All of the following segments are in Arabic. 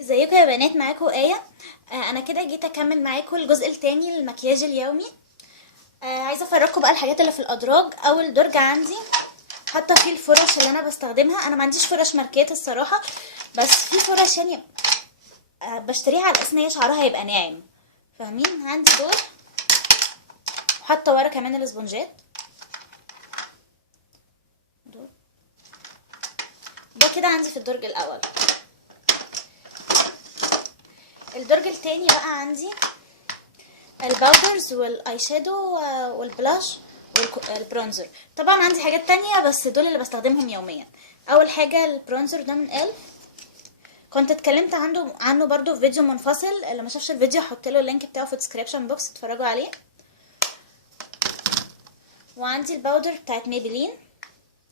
ازيكم يا بنات؟ معاكم آية. انا كده جيت اكمل معاكم الجزء التاني للمكياج اليومي. عايزه افرجكم بقى الحاجات اللي في الادراج. اول درج عندي حاطه فيه الفرش اللي انا بستخدمها. انا ما عنديش فرش ماركات الصراحه، بس في فرش يعني بشتريها على اساس ان هي شعرها يبقى ناعم، فاهمين؟ عندي دول، حاطه ورا كمان الاسبونجات دول. ده كده عندي في الدرج الاول. الدرج التاني بقى عندي الباودرز والاي شادو والبلاش والبرونزر. طبعا عندي حاجات تانية بس دول اللي بستخدمهم يوميا. اول حاجة البرونزر ده من الف، كنت اتكلمت عنه برضو في فيديو منفصل. اللي ما شافش الفيديو هحط له اللينك بتاعه في الديسكريبشن بوكس اتفرجوا عليه. وعندي الباودر بتاعت ميبلين،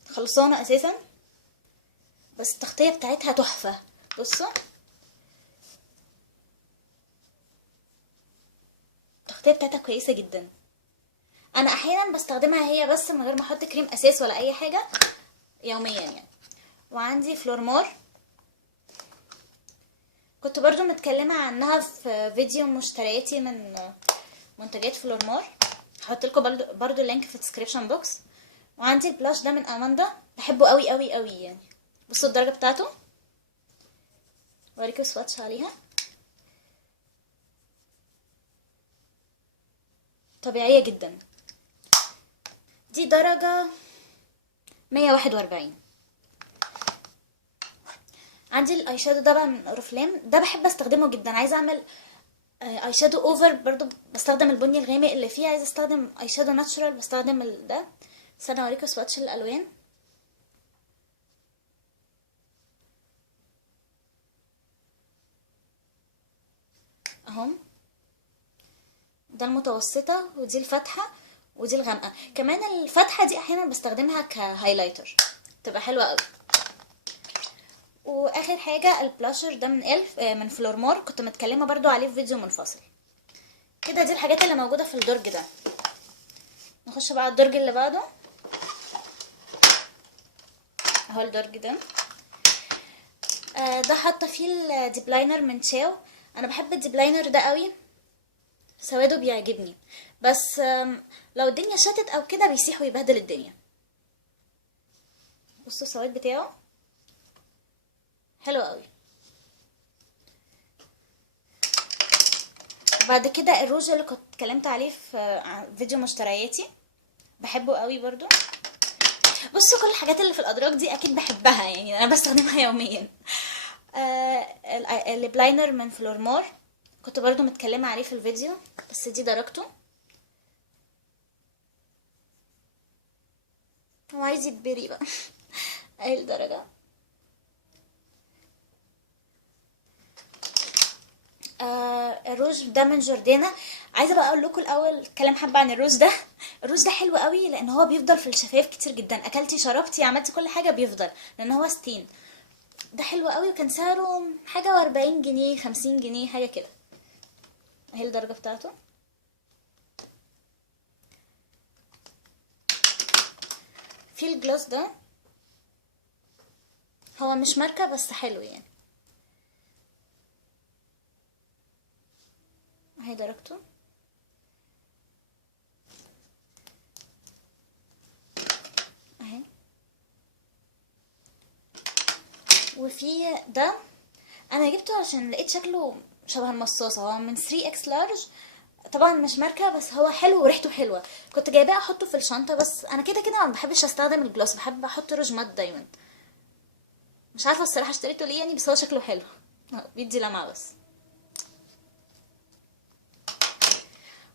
خلصانة اساسا بس التغطية بتاعتها تحفة. بصوا التغطية بتاعتها كويسة جدا. انا احيانا بستخدمها هي بس من غير ما احط كريم اساس ولا اي حاجة يوميا يعني. وعندي فلورمار، كنت برضو متكلمة عنها في فيديو مشترياتي من منتجات فلورمار، هحط لكم برضو اللينك في الديسكريبشن بوكس. وعندي البلاش ده من اماندا، بحبه قوي قوي قوي يعني. بصوا الدرجة بتاعته، اوريكم سواتش عليها، طبيعية جدا. دي درجة 141. عندي الاي شادو ده بقى من اورiflame، ده بحب استخدمه جدا. عايزه اعمل اي شادو اوفر، برضو بستخدم البني الغامق اللي فيه. عايزه استخدم اي شادو ناتشورال، بستخدم ده. استنى اوريكم سواتش الالوان اهم. ده المتوسطة، ودي الفاتحة، ودي الغامقة. كمان الفاتحة دي احيانا بستخدمها كهايلايتر، تبقى حلوة قوي. واخر حاجة البلاشر ده من الف، من فلورمار، كنت متكلمة برضو عليه في فيديو منفصل. كده دي الحاجات اللي موجودة في الدرج ده. نخش بقى على الدرج اللي بعده. اهو الدرج ده، ده حاطة فيه الديبلاينر من تشاو. انا بحب الديبلاينر ده قوي، سواده بيعجبني، بس لو الدنيا شتت او كده بيسيح ويبهدل الدنيا. بصوا السواد بتاعه حلو قوي. بعد كده الروج اللي كنت اتكلمت عليه في فيديو مشترياتي، بحبه قوي برضو. بصوا كل الحاجات اللي في الادراج دي اكيد بحبها يعني، انا بستخدمها يوميا. البلاينر من فلورمار، كنت برضو متكلمة عليه في الفيديو، بس دي درجته. هو عايز يتبري بقى. اهي الدرجة. الروج ده من جوردانا. عايزه بقى اقول لكم الاول كلام حبه عن الروج ده. الروج ده حلو قوي لان هو بيفضل في الشفايف كتير جدا، اكلتي شربتي عملتي كل حاجه بيفضل، لان هو ستين. ده حلو قوي، وكان سعره حاجه و40 جنيه 50 جنيه حاجه كده. اهي الدرجه بتاعته. في الجلوس ده، هو مش ماركه بس حلو يعني. اهي درجته. اهي. وفي ده انا جبته عشان لقيت شكله شبه المصاصه، هو من 3 اكس لارج. طبعا مش ماركه بس هو حلو وريحته حلوه. كنت جايباه احطه في الشنطه، بس انا كده كده ما بحبش استخدم الجلوس، بحب احط روج مات دايما. مش عارفه الصراحه اشتريته ليه يعني، بس هو شكله حلو. بيدي لمعه بس.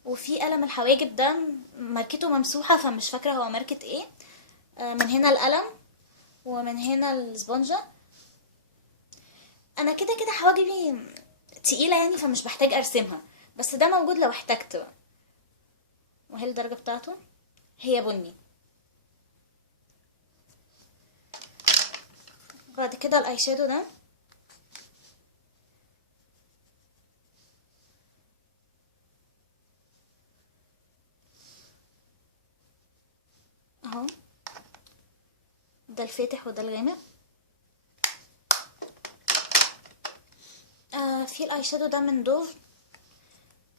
وفي قلم الحواجب ده، ماركته ممسوحه فمش فاكره هو ماركه ايه. من هنا القلم، ومن هنا السبونجه. انا كده كده حواجبي تقيله يعني، فمش بحتاج ارسمها، بس ده موجود لو احتجت بقى. وهي الدرجه بتاعته، هي بني. بعد كده الاي شادو ده، اهو. ده الفاتح وده الغامق. في الاي شادو ده من دوف،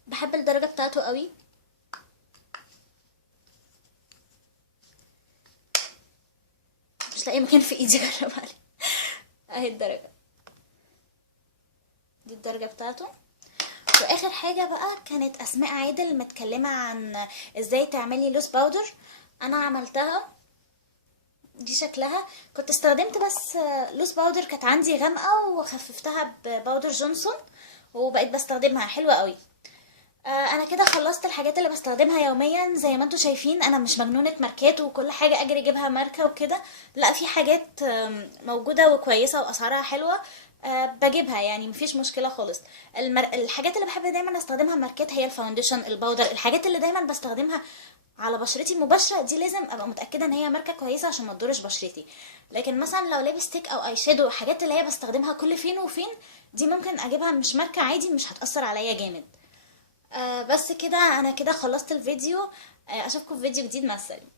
بحب الدرجه بتاعته قوي. مش لاقي مكان في ايدي اجرب عليه. اهي الدرجه دي، الدرجه بتاعته. واخر حاجه بقى كانت اسماء عادل متكلمه عن ازاي تعملي لوس باودر. انا عملتها، دي شكلها. كنت استخدمت بس لوس باودر كانت عندي غامقه، وخففتها بباودر جونسون، وبقيت بستخدمها حلوه قوي. انا كده خلصت الحاجات اللي بستخدمها يوميا. زي ما انتم شايفين انا مش مجنونه ماركات وكل حاجه اجري اجيبها ماركه وكده، لا، في حاجات موجوده وكويسه واسعارها حلوه، بجيبها يعني، مفيش مشكله خالص. الحاجات اللي بحب دايما استخدمها ماركات هي الفاونديشن، الباودر، الحاجات اللي دايما بستخدمها على بشرتي المباشره دي لازم ابقى متاكده ان هي ماركه كويسه عشان ما تضرش بشرتي. لكن مثلا لو لابستيك او اي شادو، حاجات اللي هي بستخدمها كل فين وفين، دي ممكن اجيبها مش ماركه عادي، مش هتاثر عليا جامد. بس كده، انا كده خلصت الفيديو. اشوفكم في فيديو جديد، مع السلامه.